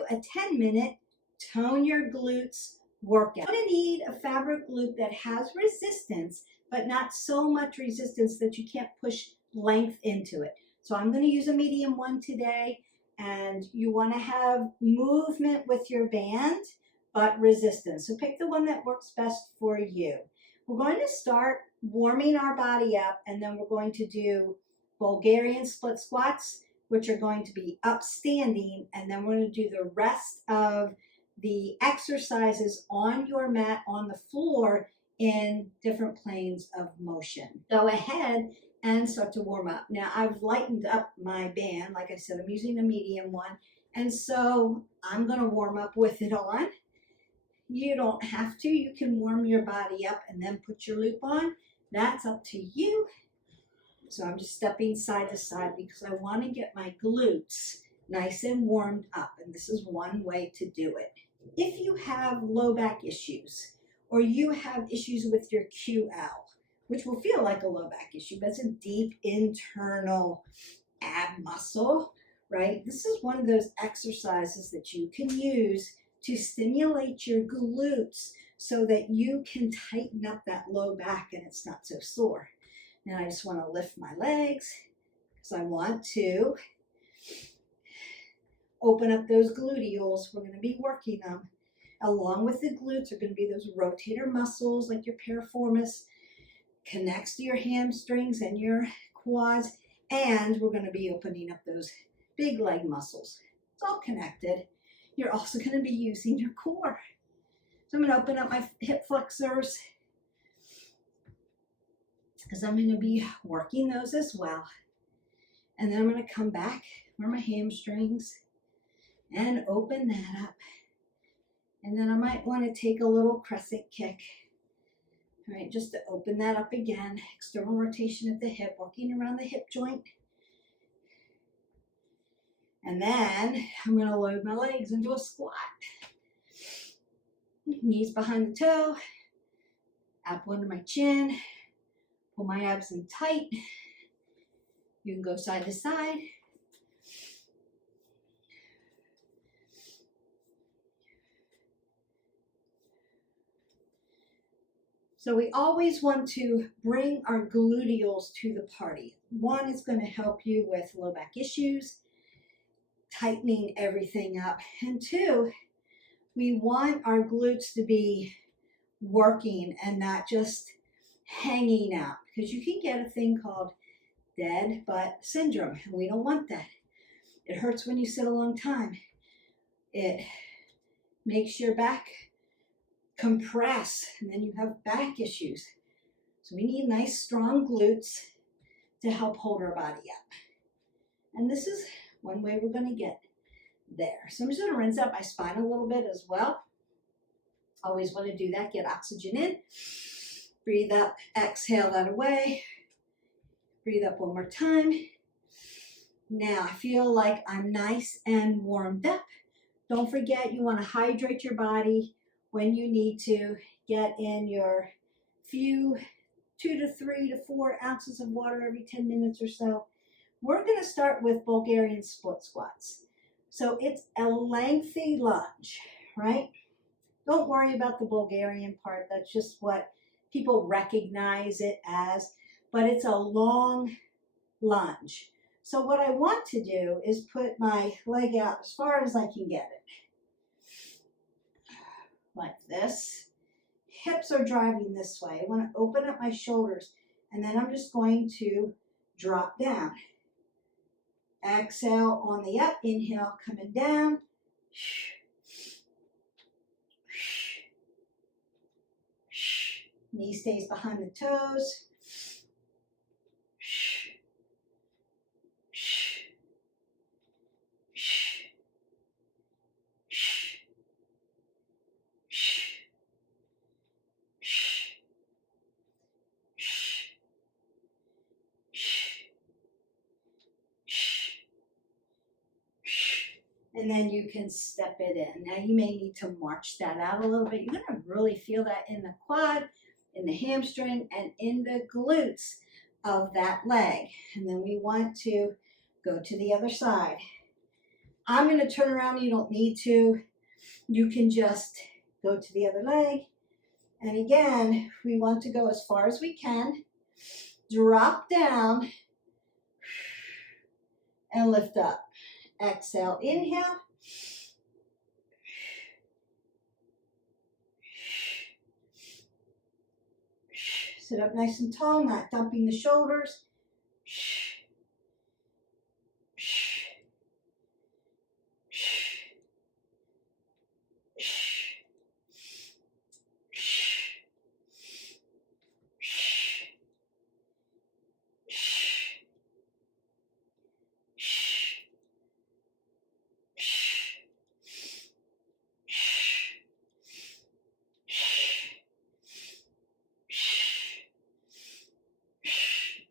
do a 10-minute tone your glutes workout. You're going to need a fabric glute that has resistance, but not so much resistance that you can't push length into it. So I'm going to use a medium one today, and you want to have movement with your band, but resistance. So pick the one that works best for you. We're going to start warming our body up, and then we're going to do Bulgarian split squats, which are going to be upstanding, and then we're going to do the rest of the exercises on your mat on the floor in different planes of motion. Go ahead and start to warm up. Now I've lightened up my band. Like I said, I'm using a medium one, and so I'm going to warm up with it on. You don't have to. You can warm your body up and then put your loop on. That's up to you. So I'm just stepping side to side because I want to get my glutes nice and warmed up, and this is one way to do it. If you have low back issues, or you have issues with your QL, which will feel like a low back issue, but it's a deep internal ab muscle, right? This is one of those exercises that you can use to stimulate your glutes so that you can tighten up that low back and it's not so sore. And I just want to lift my legs because I want to open up those gluteals. We're going to be working them. Along with the glutes are going to be those rotator muscles like your piriformis, connects to your hamstrings and your quads, and we're going to be opening up those big leg muscles. It's all connected. You're also going to be using your core. So I'm going to open up my hip flexors because I'm going to be working those as well. And then I'm going to come back for my hamstrings and open that up. And then I might want to take a little crescent kick. All right, just to open that up again. External rotation at the hip, working around the hip joint. And then I'm going to load my legs into a squat. Knees behind the toe, apple under my chin, pull my abs in tight. You can go side to side. So we always want to bring our gluteals to the party. One, it's going to help you with low back issues, tightening everything up. And two, we want our glutes to be working and not just hanging out, because you can get a thing called dead butt syndrome, and we don't want that. It hurts when you sit a long time. It makes your back compress, and then you have back issues. So we need nice strong glutes to help hold our body up. And this is one way we're going to get there. So I'm just going to rinse out my spine a little bit as well. Always want to do that. Get oxygen in. Breathe up. Exhale that away. Breathe up one more time. Now I feel like I'm nice and warmed up. Don't forget, you want to hydrate your body when you need to. Get in your few 2 to 3 to 4 ounces of water every 10 minutes or so. We're going to start with Bulgarian split squats. So it's a lengthy lunge, right? Don't worry about the Bulgarian part. That's just what people recognize it as, but it's a long lunge. So what I want to do is put my leg out as far as I can get it. Like this. Hips are driving this way. I want to open up my shoulders, and then I'm just going to drop down. Exhale on the up, inhale coming down. Knee stays behind the toes. And then you can step it in. Now you may need to march that out a little bit. You're going to really feel that in the quad, in the hamstring, and in the glutes of that leg. And then we want to go to the other side. I'm going to turn around. You don't need to. You can just go to the other leg. And again, we want to go as far as we can. Drop down and lift up. Exhale, inhale. Sit up nice and tall, not dumping the shoulders.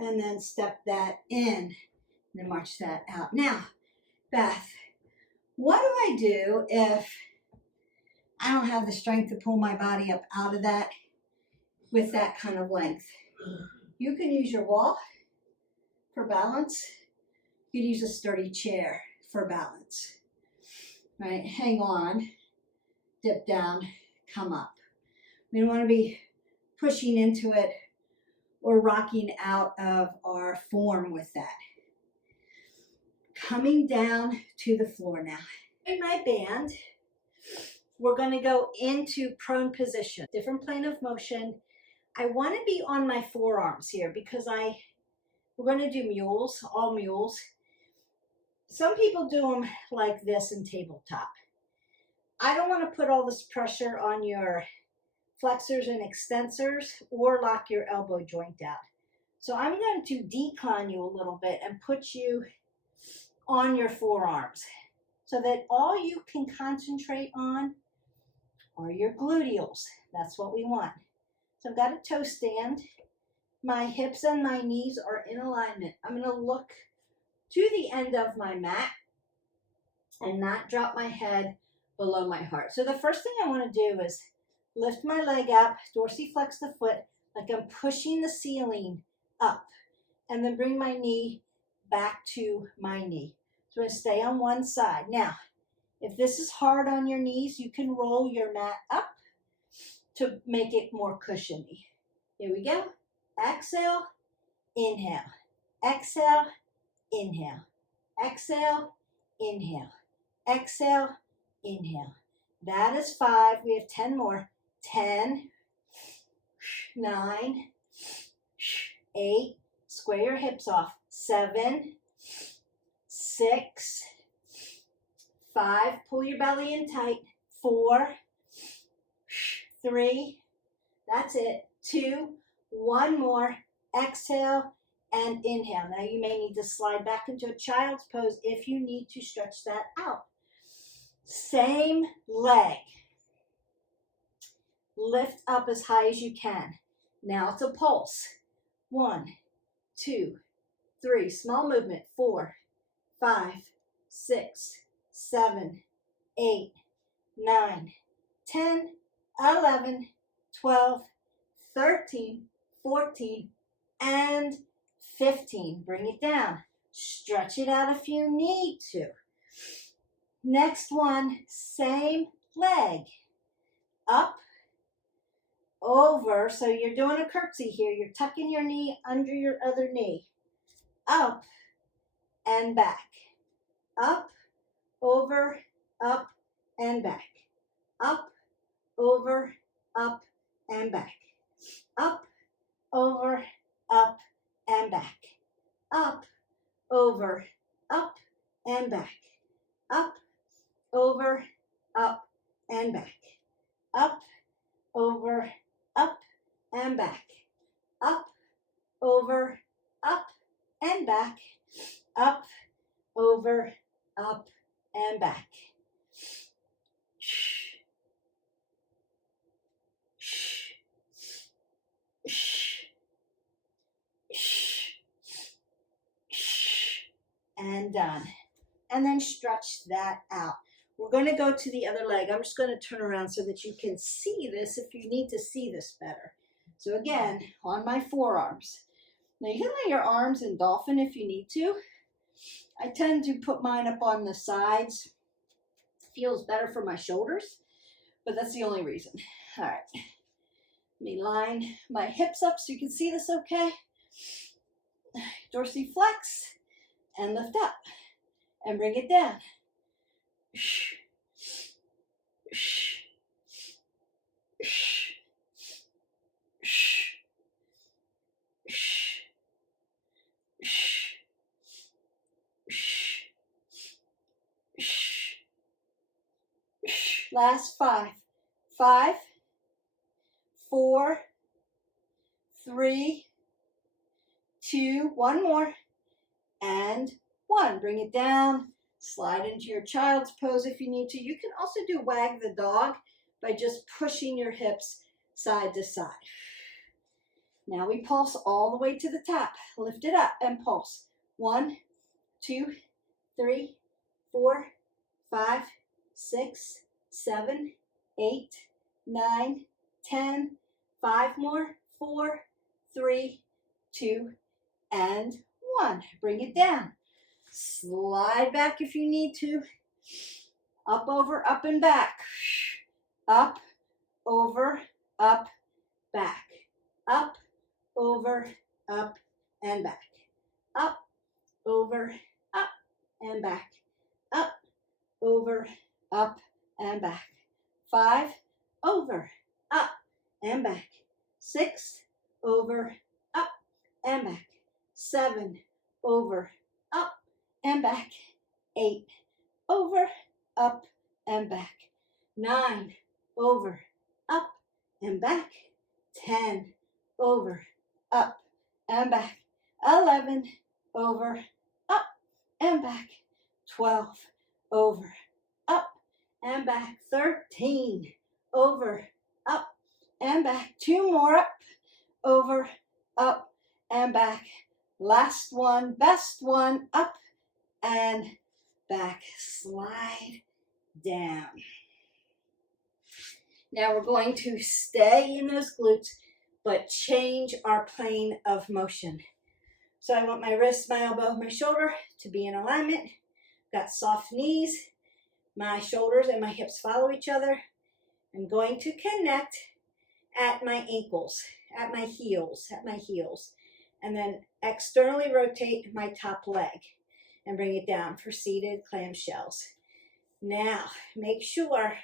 And then step that in, and then march that out. Now, Beth, what do I do if I don't have the strength to pull my body up out of that with that kind of length? You can use your wall for balance. You could use a sturdy chair for balance. Right, hang on, dip down, come up. We don't want to be pushing into it or rocking out of our form with that. Coming down to the floor now. In my band, we're going to go into prone position. Different plane of motion. I want to be on my forearms here because we're going to do mules, all mules. Some people do them like this in tabletop. I don't want to put all this pressure on your flexors and extensors or lock your elbow joint out. So I'm going to decline you a little bit and put you on your forearms so that all you can concentrate on are your gluteals. That's what we want. So I've got a toe stand. My hips and my knees are in alignment. I'm going to look to the end of my mat and not drop my head below my heart. So the first thing I want to do is lift my leg up, dorsiflex the foot like I'm pushing the ceiling up, and then bring my knee back to my knee. So I'm going to stay on one side. Now, if this is hard on your knees, you can roll your mat up to make it more cushiony. Here we go. Exhale, inhale. Exhale, inhale. Exhale, inhale. Exhale, inhale. That is 5. We have 10 more. 10, 9, 8, square your hips off. 7, 6, 5, pull your belly in tight. 4, 3, that's it. 2, 1 more. Exhale and inhale. Now you may need to slide back into a child's pose if you need to stretch that out. Same leg. Lift up as high as you can. Now it's a pulse. 1, 2, 3. Small movement. 4, 5, 6, 7, 8, 9, 10, 11, 12, 13, 14, and 15. Bring it down. Stretch it out if you need to. Next one, same leg. Up, over, so you're doing a curtsy here. You're tucking your knee under your other knee. Up and back. Up, over, up, and back. Up, over, up, and back. Up, over, up, and back. Up, over, up, and back. Up, over, up, and back. Up, over, up, and back. Up, over, up, and back. Up, over, up, and back. And done. And then stretch that out. We're going to go to the other leg. I'm just going to turn around so that you can see this if you need to see this better. So again, on my forearms. Now you can lay your arms in dolphin if you need to. I tend to put mine up on the sides. Feels better for my shoulders, but that's the only reason. All right. Let me line my hips up so you can see this okay. Dorsiflex and lift up and bring it down. Last 5. 5, 4, 3, 2, one more, and 1. Bring it down. Slide into your child's pose if you need to. You can also do wag the dog by just pushing your hips side to side. Now we pulse all the way to the top. Lift it up and pulse. 1, 2, 3, 4, 5, 6, 7, 8, 9, 10. 5 more. 4, 3, 2, and 1. Bring it down. Slide back if you need to. Up, over, up, and back. Up, over, up, back. Up, over, up, and back. Up, over, up, and back. Up, over, up, and back. 5, over, up, and back. 6, over, up, and back. 7, over, up, and back. 8, over, up, and back. 9, over, up, and back. 10, over, up, and back. 11, over, up, and back. 12, over, up, and back. 13, over, up, and back. 2 more up, over, up, and back. Last one, best one, up and back. Slide down. Now we're going to stay in those glutes, but change our plane of motion. So I want my wrist, my elbow, my shoulder to be in alignment. Got soft knees. My shoulders and my hips follow each other. I'm going to connect at my ankles, at my heels, and then externally rotate my top leg and bring it down for seated clam shells. Now, make sure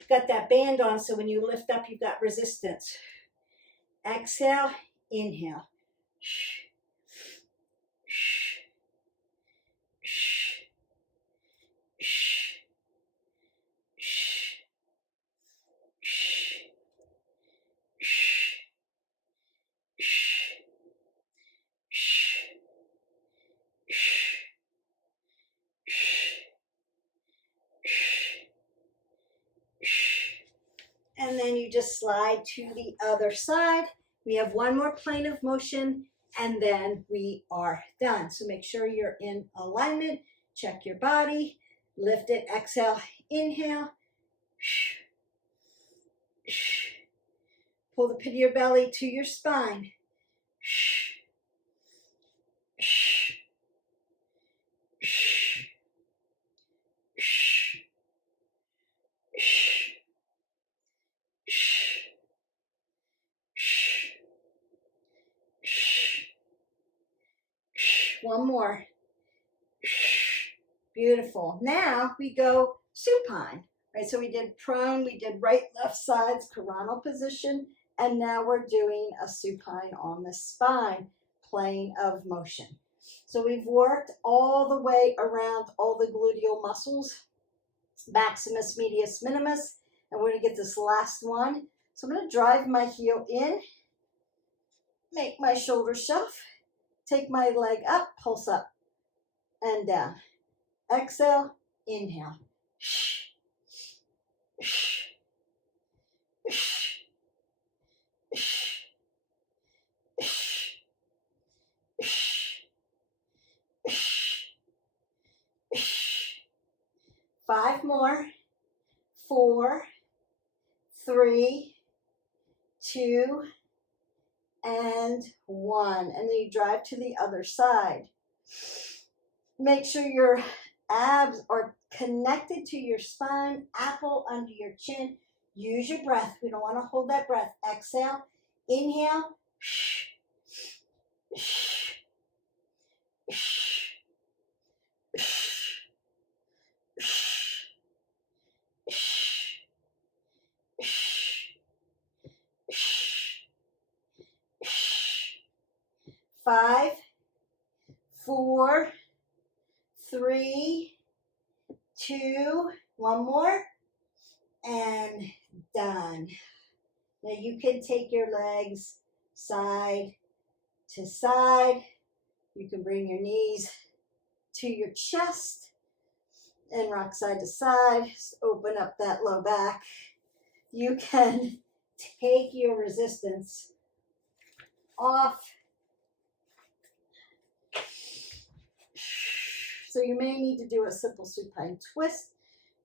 you've got that band on so when you lift up, you've got resistance. Exhale, inhale. And then you just slide to the other side. We have one more plane of motion, and then we are done. So make sure you're in alignment. Check your body. Lift it. Exhale. Inhale. Pull the pit of your belly to your spine. One more. Beautiful. Now we go supine. Right, so we did prone, we did right, left sides, coronal position, and now we're doing a supine on the spine, plane of motion. So we've worked all the way around all the gluteal muscles, maximus, medius, minimus, and we're going to get this last one. So I'm going to drive my heel in, make my shoulder shove, take my leg up, pulse up and down. Exhale, inhale. Five more. 4, 3, 2, and 1. And then you drive to the other side. Make sure your abs are connected to your spine, apple under your chin. Use your breath. We don't want to hold that breath. Exhale, inhale. Five, 4, 3, 2, one more, and done. Now you can take your legs side to side. You can bring your knees to your chest and rock side to side. Just open up that low back. You can take your resistance off. So you may need to do a simple supine twist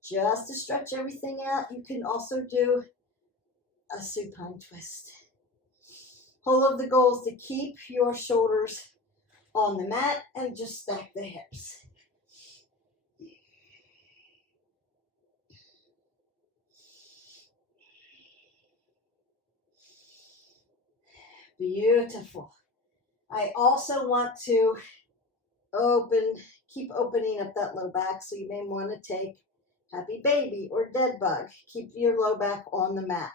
just to stretch everything out. You can also do a supine twist. Whole of the goal is to keep your shoulders on the mat and just stack the hips. Beautiful. I also want to keep opening up that low back, so you may want to take happy baby or dead bug. Keep your low back on the mat,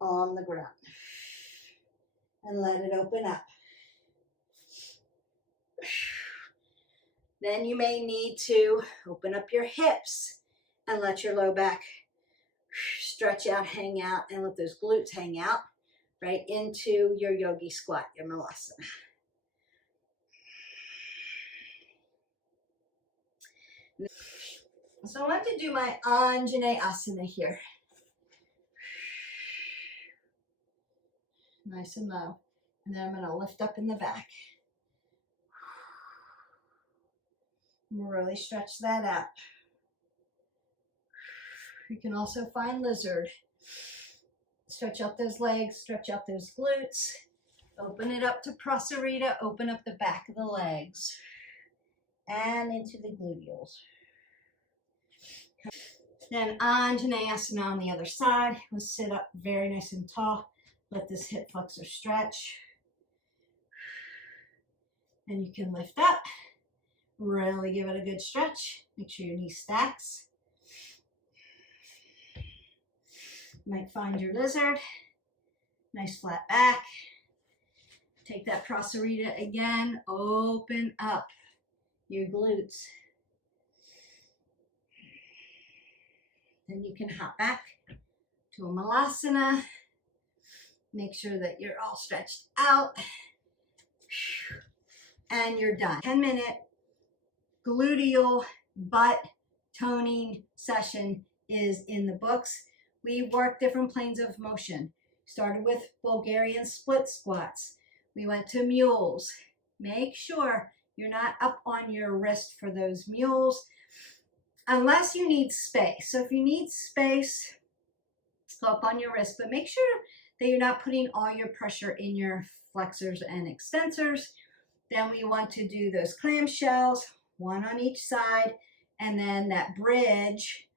on the ground, and let it open up. Then you may need to open up your hips and let your low back stretch out, hang out, and let those glutes hang out right into your yogi squat, your malasana. So I want to do my Anjaneyasana here. Nice and low. And then I'm going to lift up in the back. Really stretch that out. You can also find lizard. Stretch out those legs, stretch out those glutes. Open it up to prasarita, open up the back of the legs. And into the gluteals. Then Anjaneyasana on the other side. We'll sit up very nice and tall. Let this hip flexor stretch. And you can lift up. Really give it a good stretch. Make sure your knee stacks. You might find your lizard. Nice flat back. Take that prasarita again. Open up your glutes. Then you can hop back to a malasana. Make sure that you're all stretched out. And you're done. 10-minute gluteal butt toning session is in the books. We work different planes of motion. Started with Bulgarian split squats. We went to mules. Make sure you're not up on your wrist for those mules unless you need space. So if you need space, go up on your wrist, but make sure that you're not putting all your pressure in your flexors and extensors. Then we want to do those clam shells, one on each side, and then that bridge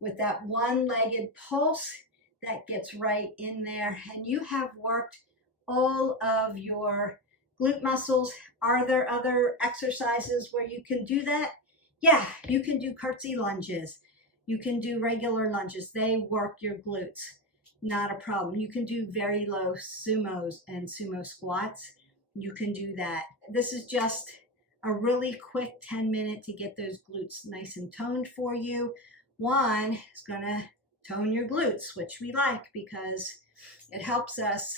with that one-legged pulse that gets right in there. And you have worked all of your glute muscles. Are there other exercises where you can do that? Yeah, you can do curtsy lunges. You can do regular lunges. They work your glutes. Not a problem. You can do very low sumos and sumo squats. You can do that. This is just a really quick 10-minute to get those glutes nice and toned for you. One is going to tone your glutes, which we like because it helps us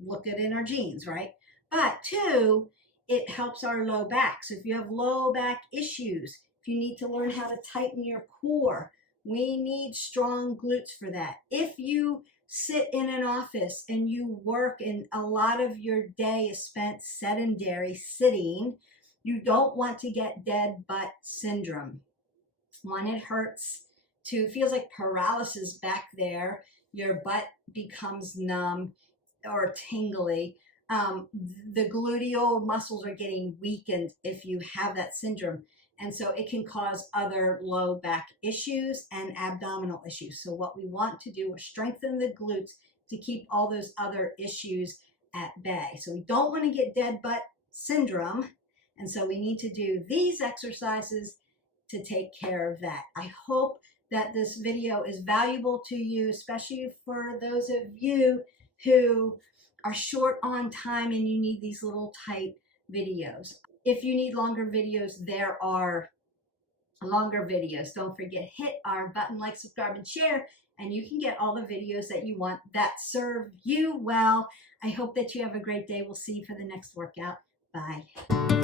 look good in our jeans, right? But two, it helps our low back. So if you have low back issues, if you need to learn how to tighten your core, we need strong glutes for that. If you sit in an office and you work and a lot of your day is spent sedentary sitting, you don't want to get dead butt syndrome. One, it hurts. Two, it feels like paralysis back there. Your butt becomes numb or tingly. the gluteal muscles are getting weakened if you have that syndrome. And so it can cause other low back issues and abdominal issues. So what we want to do is strengthen the glutes to keep all those other issues at bay. So we don't want to get dead butt syndrome. And so we need to do these exercises to take care of that. I hope that this video is valuable to you, especially for those of you who are short on time and you need these little tight videos. If you need longer videos, there are longer videos. Don't forget, hit our button, like, subscribe, and share, and you can get all the videos that you want that serve you well. I hope that you have a great day. We'll see you for the next workout. Bye.